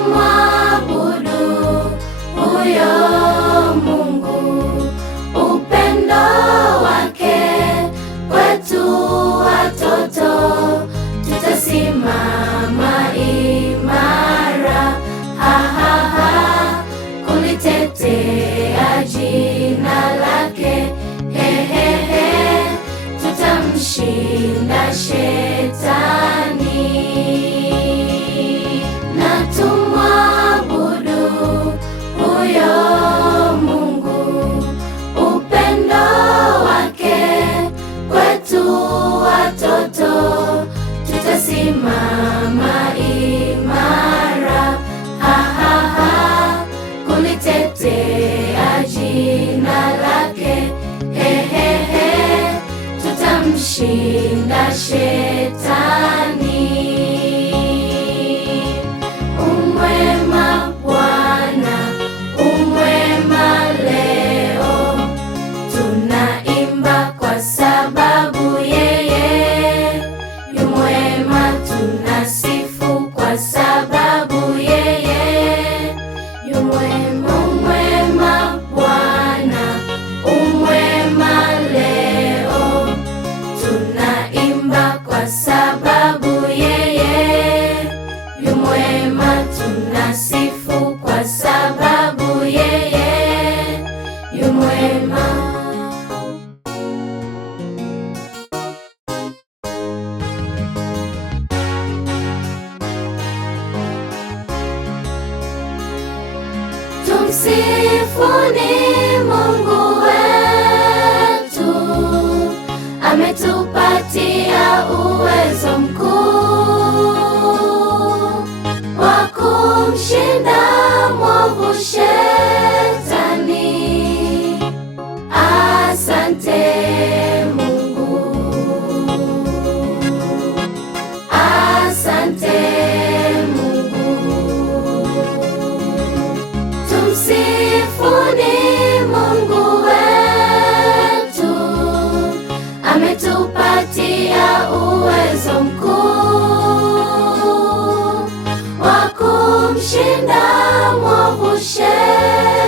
tumwabudu huyo Mungu, upendo wake kwetu watoto, tutasimama imara, ha ha ha, kulitetea jina lake, he he he, tutamshinda shetani. Na tumwabudu huyo Mungu, upendo wake kwetu watoto, tutasimama imara, ha ha ha, kulitetea jina lake, he he he, tutamshinda shetani. Umwema Bwana, umwema leo, tunaimba kwa sababu yeye yu mwema, tunasifu kwa sababu yeye yu mwema. Umwema Bwana, umwema leo, tunaimba kwa sababu yeye yu mwema, tunasifu kwa sababu yeye yu mwema. Tumsifuni Mungu wetu, ametupatia uwezo mkuu wa kumshinda mwovu shetani. Asante Mungu, asante Mungu. Tumsifuni Mungu wetu, ametupatia uwezo mkuu wa kumshinda mwovu shetani.